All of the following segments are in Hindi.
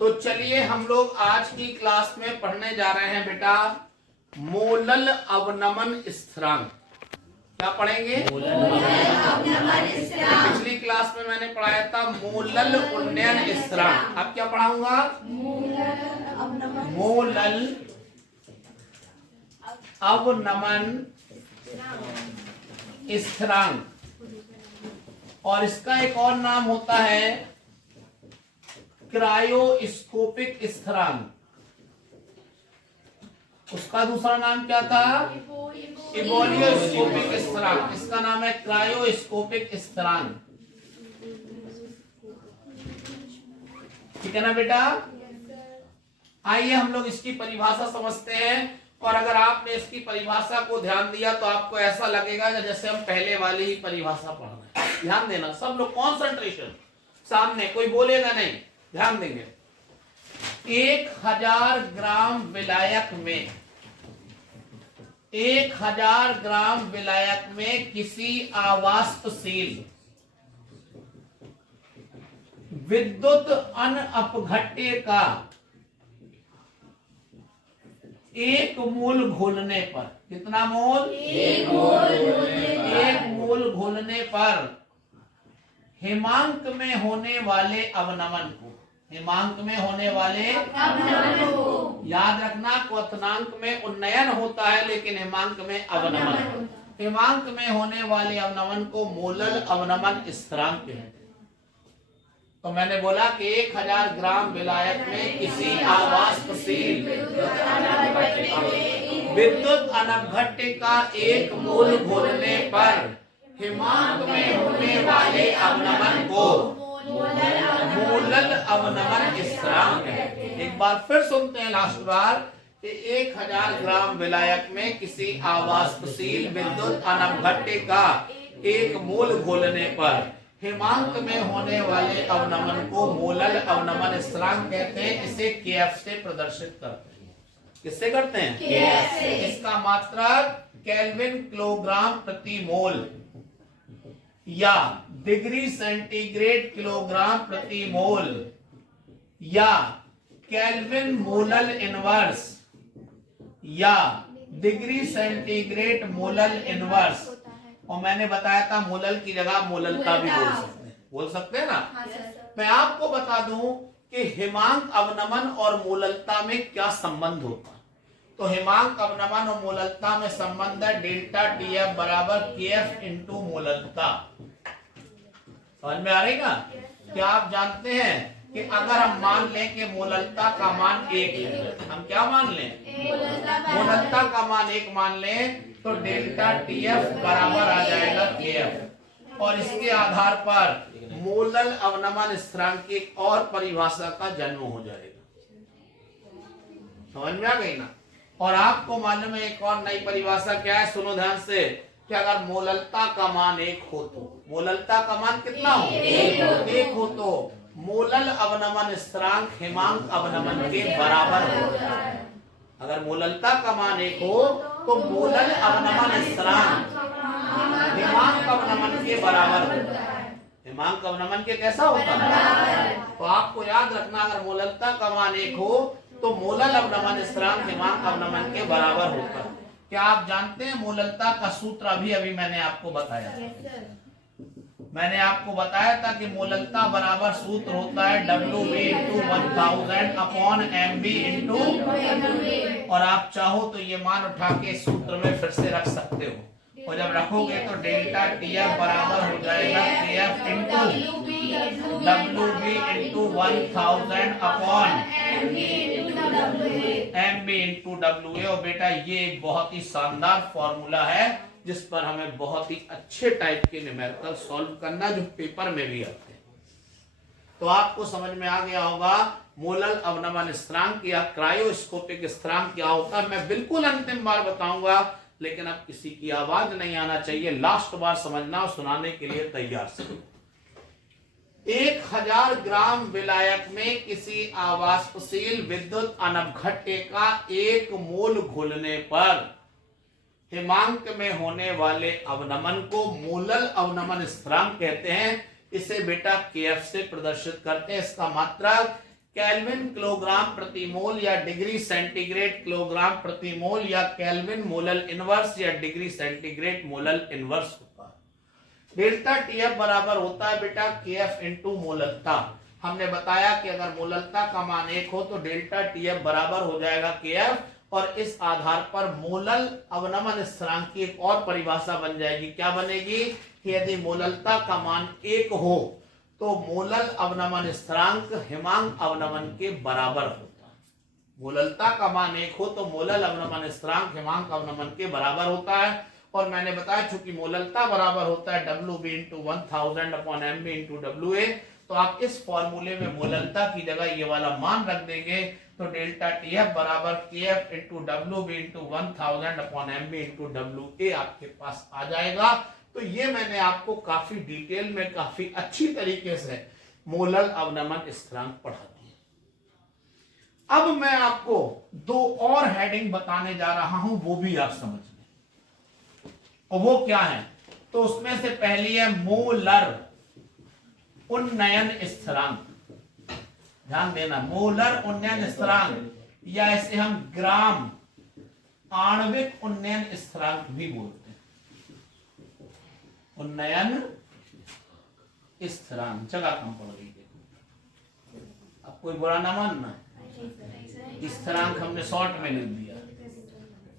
तो चलिए हम लोग आज की क्लास में पढ़ने जा रहे हैं बेटा मोलल अवनमन स्थिरांक। क्या पढ़ेंगे? पिछली क्लास में मैंने पढ़ाया था मोलल उन्नयन स्थिरांक। अब क्या पढ़ाऊंगा? मोलल अवनमन स्थिरांक। और इसका एक और नाम होता है क्रायोस्कोपिक स्थिरांक। उसका दूसरा नाम क्या था? इबोलियोस्कोपिक स्थिरांक। इसका नाम है क्रायोस्कोपिक स्थिरांक। ठीक है ना बेटा? आइए हम लोग इसकी परिभाषा समझते हैं। और अगर आपने इसकी परिभाषा को ध्यान दिया तो आपको ऐसा लगेगा जैसे हम पहले वाली ही परिभाषा पढ़ रहे हैं। ध्यान देना सब लोग, कॉन्सेंट्रेशन, सामने कोई बोलेगा नहीं, ध्यान देंगे। 1000 ग्राम विलायक में 1000 ग्राम विलायक में किसी आवाष्पशील विद्युत अनअपघट्य का 1 मोल घोलने पर, कितना मोल? 1 मोल घोलने पर हिमांक में होने वाले अवनमन को, हिमांक में होने वाले अवनमन को, याद रखना क्वथनांक में उन्नयन होता है लेकिन हिमांक में अवनमन, हिमांक में होने वाले अवनमन को मोलल अवनमन स्थिरांक कहते हैं। तो मैंने बोला कि 1000 ग्राम विलायक में किसी आवाष्पशील विद्युत अनअपघट्य का 1 मोल घोलने पर हिमांक में होने वाले अवनमन को मोलल अवनमन स्थिरांक है। एक बार फिर सुनते हैं लास्ट बार कि 1000 ग्राम विलायक में किसी आवाष्पशील विद्युत अनअपघट्य का 1 मोल घोलने पर हिमांक में होने वाले अवनमन को मोलल अवनमन स्थिरांक कहते हैं। इसे केएफ से प्रदर्शित करते हैं। किससे करते हैं? केएफ से। इसका मात्रक केल्विन किलोग्राम प्रति मोल या डिग्री सेंटीग्रेड किलोग्राम प्रति मोल या केल्विन मोलल इनवर्स या डिग्री सेंटीग्रेड मोलल इनवर्स। और मैंने बताया था मोलल की जगह मोललता भी बोल सकते हैं ना। मैं आपको बता दूं कि हिमांक अवनमन और मोललता में क्या संबंध होता है। तो हिमांक अवनमन और मोललता में संबंध है डेल्टा टीएफ बराबर केएफ इंटू मोललता। समझ में आ रही ना? क्या आप जानते हैं कि अगर हम मान लें कि मोललता का मान 1 है, हम क्या मान लें? मोललता का मान 1 मान लें तो डेल्टा टीएफ बराबर आ जाएगा केएफ। और इसके आधार पर मोलल अवनमन स्थिरांक की एक और परिभाषा का जन्म हो जाएगा। समझ में आ गई ना? और आपको मालूम है एक और नई परिभाषा क्या है? सुनो ध्यान से कि अगर मोललता का मान 1 हो तो, मोललता का मान कितना हो? 1 हो तो मोलल अवनमन स्थिरांक हिमांक अवनमन के बराबर होता है। अगर मोललता का मान 1 हो तो मोलल अवनमन स्थिरांक हिमांक अवनमन के बराबर होता है। हिमांक अवनमन के कैसा होता है? तो आपको याद रखना अगर मोललता का मान 1 हो तो मोलल अवनमन स्थिरांक हिमांक अवनमन के बराबर होता है। क्या आप जानते हैं मोललता का सूत्र? अभी मैंने आपको बताया। मैंने आपको बताया था कि मोललता बराबर सूत्र होता है WB into 1000 upon MB into, और आप चाहो तो ये मान उठा के सूत्र में फिर से रख सकते हो। और जब रखोगे तो डेल्टा TF बराबर हो जाएगा KF into WB into 1000 upon MB into WA। और बेटा ये एक बहुत ही शानदार फॉर्मूला है जिस पर हमें बहुत ही अच्छे टाइप के न्यूमेरिकल सॉल्व करना, जो पेपर में भी आते हैं। तो आपको समझ में आ गया होगा मोलल अवनमन स्थिरांक या क्रायोस्कोपिक स्थिरांक क्या होता है। मैं बिल्कुल अंतिम बार बताऊंगा, लेकिन अब किसी की आवाज नहीं आना चाहिए। लास्ट बार समझना और सुनाने के लिए तैयार से। 1000 ग्राम विलायक में किसी आवाष्पशील विद्युत अनअपघट्य का 1 मोल घोलने पर हिमांक में होने वाले अवनमन को मोलल अवनमन स्थिरांक कहते हैं। इसे बेटा केएफ से प्रदर्शित करते हैं। इसका मात्रक केल्विन किलोग्राम प्रति मोल या डिग्री सेंटीग्रेड किलोग्राम प्रति मोल या केल्विन मोलल इनवर्स या डिग्री सेंटीग्रेड मोलल इनवर्स होता है। डेल्टा टीएफ बराबर होता है बेटा केएफ इंटू मोललता। हमने बताया कि अगर मोललता का मान 1 हो तो डेल्टा टीएफ बराबर हो जाएगा केएफ, और इस आधार पर मोलल अवनमन स्थिरांक की एक और परिभाषा बन जाएगी। क्या बनेगी कि यदि मोललता का मान 1 हो तो मोलल अवनमन स्थिरांक हिमांक अवनमन के बराबर होता है। मोललता का मान 1 हो तो मोलल अवनमन स्थिरांक हिमांक अवनमन के बराबर होता है। और मैंने बताया चूंकि मोललता बराबर होता है WB into 1000 upon MB into WA, तो आप इस फॉर्मूले में मोललता की जगह ये वाला मान रख देंगे, तो डेल्टा टीएफ बराबर KF into WB into 1000 upon MB into WA आपके पास आ जाएगा। तो ये मैंने आपको काफी डिटेल में काफी अच्छी तरीके से मोलल अवनमन स्थिरांक पढ़ा दिए। अब मैं आपको 2 और हेडिंग बताने जा रहा हूं, वो भी आप समझ लें। और वो क्या है, तो उसमें से पहली है मोलर उन्नयन स्थिरांक। ध्यान देना, मोलर उन्नयन स्थिरांक या इसे हम ग्राम आणविक उन्नयन स्थिरांक भी बोलते हैं। उन्नयन स्थिरांक जगह कम पड़ गई, देखो अब कोई बुरा ना मानना, स्थिरांक हमने शॉर्ट में लिख दिया,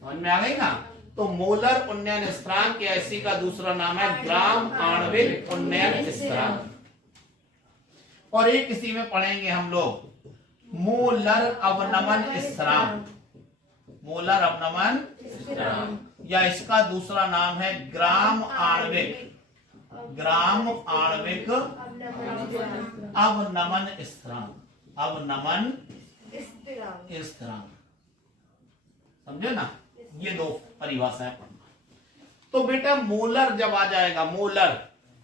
समझ में आ गई ना। तो मोलर उन्नयन स्थिरांक या इसी का दूसरा नाम है ग्राम आणविक उन्नयन स्थिरांक। और एक इसी में पढ़ेंगे हम लोग मोलर अवनमन स्थिरांक। मोलर अवनमन स्थिरांक या इसका दूसरा नाम है ग्राम आणविक अवनमन स्थिरांक। अवनमन स्थिरांक, समझे ना, ये 2 परिभाषाएं पढ़ना। तो बेटा मोलर जब आ जाएगा, मोलर,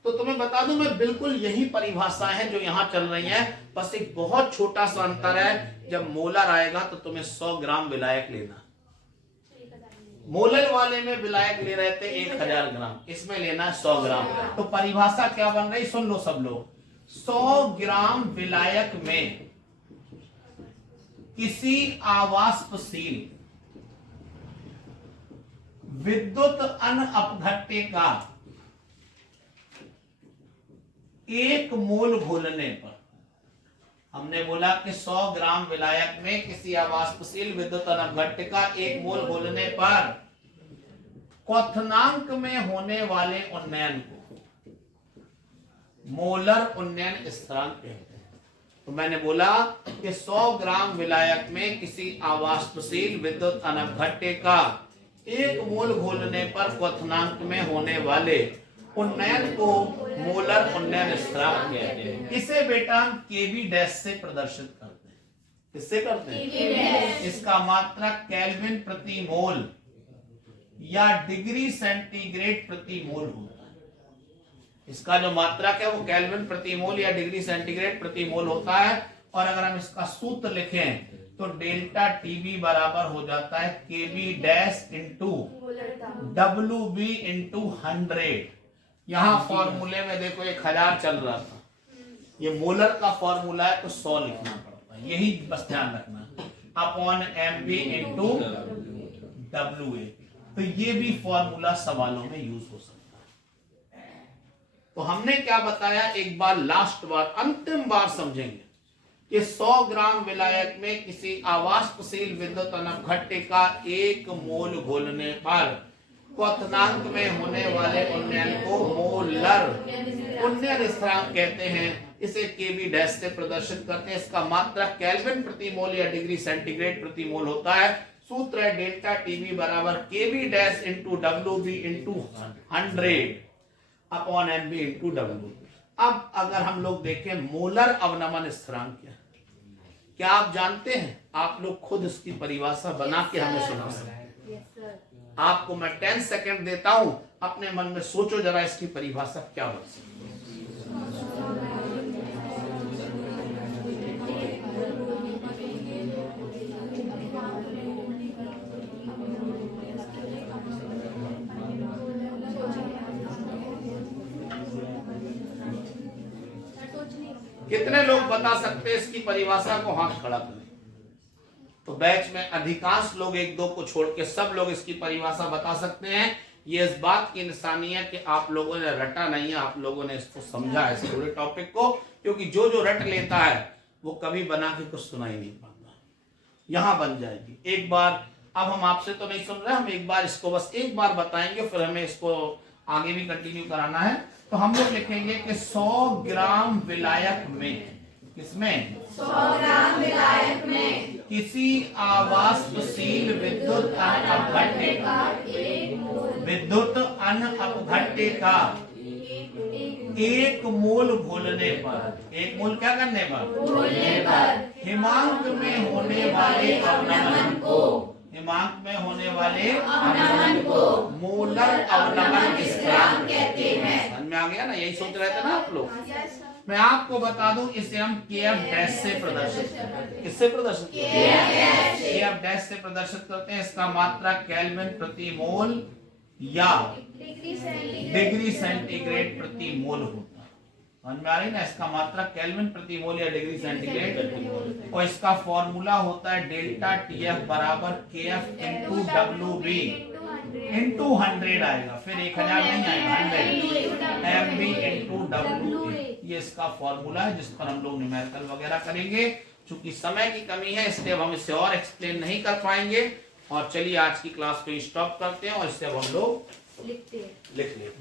तो तुम्हें बता दूं मैं बिल्कुल यही परिभाषा है जो यहां चल रही है, बस एक बहुत छोटा सा अंतर है। जब मोलर आएगा तो तुम्हें 100 ग्राम विलायक लेना। मोलल वाले में विलायक ले रहे थे 1000 ग्राम, इसमें लेना है 100 ग्राम। तो परिभाषा क्या बन रही, सुन लो सब लोग। 100 ग्राम विलायक में किसी आवाष्पशील विद्युत अनअपघट्य का 1 मोल घोलने पर, हमने बोला कि 100 ग्राम विलायक में किसी अवाष्पशील विद्युत अनअपघट्य का 1 मोल घोलने पर क्वथनांक में होने वाले उन्नयन को मोलर उन्नयन स्थिरांक कहते हैं। तो मैंने बोला कि 100 ग्राम विलायक में किसी अवाष्पशील विद्युत अनअपघट्य का 1 मोल घोलने पर क्वथनांक में होने वाले उन्नयन को मोलर उन्नयन स्थिरांक कहते हैं। इसे बेटा हम केबी डैश से प्रदर्शित करते हैं। किससे करते हैं? इसका मात्रक केल्विन प्रति मोल या डिग्री सेंटीग्रेड प्रति मोल होता है। इसका जो मात्रक है वो केल्विन प्रति मोल या डिग्री सेंटीग्रेड प्रति मोल होता है। और अगर हम इसका सूत्र लिखें तो डेल्टा टीबी बराबर हो जाता है केबी डैश इंटू WB इंटू 100। यहां फॉर्मूले में देखो 1000 चल रहा था, ये मोलर का फॉर्मूला है तो 100 लिखना पड़ता है, यही बस ध्यान रखना, अपॉन MB इंटू WA। तो ये भी फॉर्मूला सवालों में यूज हो सकता है। तो हमने क्या बताया, एक बार लास्ट बार अंतिम बार समझेंगे कि 100 ग्राम विलायक में किसी आवाष्पशील विद्युत अनअपघट्य का 1 मोल घोलने पर क्वथनांक में होने वाले उन्नयन को मोलर उन्नयन स्थिरांक कहते हैं। इसे केबी डैश से प्रदर्शित करते हैं। इसका मात्रक केल्विन प्रति मोल या डिग्री सेंटीग्रेड प्रति मोल होता है। सूत्र है डेल्टा टीबी बराबर KB dash into WB into 100 upon MB into W। अब अगर हम लोग देखें मोलर अवनमन स्थिरांक क्या आप जानते हैं? आप लोग खुद इसकी परिभाषा बना के हमें सुना सकते हैं। आपको मैं 10 सेकंड देता हूं, अपने मन में सोचो जरा इसकी परिभाषा क्या हो सकती है। कितने लोग बता सकते हैं इसकी परिभाषा को? हाथ खड़ा करें। तो बैच में अधिकांश लोग, एक दो को छोड़ के सब लोग इसकी परिभाषा बता सकते हैं। ये इस बात की निशानी है कि आप लोगों ने रटा नहीं है, आप लोगों ने इसको समझा है, इस पूरे टॉपिक को। क्योंकि जो जो रट लेता है वो कभी बना के कुछ सुना ही नहीं पाता। यहां बन जाएगी एक बार। अब हम आपसे तो नहीं सुन रहे, हम एक बार इसको बस एक बार बताएंगे, फिर हमें इसको आगे भी कंटिन्यू कराना है। तो हम लोग लिखेंगे कि 100 ग्राम विलायक में, किसमें? 100 ग्राम विलायक में किसी आवासशील विद्युत अन अपघट्य का एक मोल घोलने पर, एक मोल क्या करने पर? घोलने पर हिमांक में होने वाले अवनमन को, हिमांक में होने वाले अवनमन को मोलर अवनमन स्थिरांक कहते हैं। समझ में आ गया ना? यही सोच रहे थे ना आप लोग। मैं आपको बता दूं, इसे हम KF डैश से प्रदर्शित करते हैं। किससे प्रदर्शित करते हैं? KF डैश से प्रदर्शित करते हैं। इसका मात्रा केल्विन प्रति मोल या डिग्री सेंटीग्रेड प्रति मोल होता है। समझ में आ रही ना? इसका मात्रा केल्विन प्रति मोल या डिग्री सेंटीग्रेड प्रति मोल। और इसका फॉर्मूला होता है डेल्टा TF बराबर KF इंटू WB इंटू 100 आएगा, फिर 1000 नहीं आएगा, 100 MB इंटू WA। ये इसका फॉर्मूला है जिस पर हम लोग न्यूमेरिकल वगैरह करेंगे। चूंकि समय की कमी है इसलिए अब हम इसे और एक्सप्लेन नहीं कर पाएंगे। और चलिए आज की क्लास को स्टॉप करते हैं और इससे अब हम लोग लिख लेते हैं।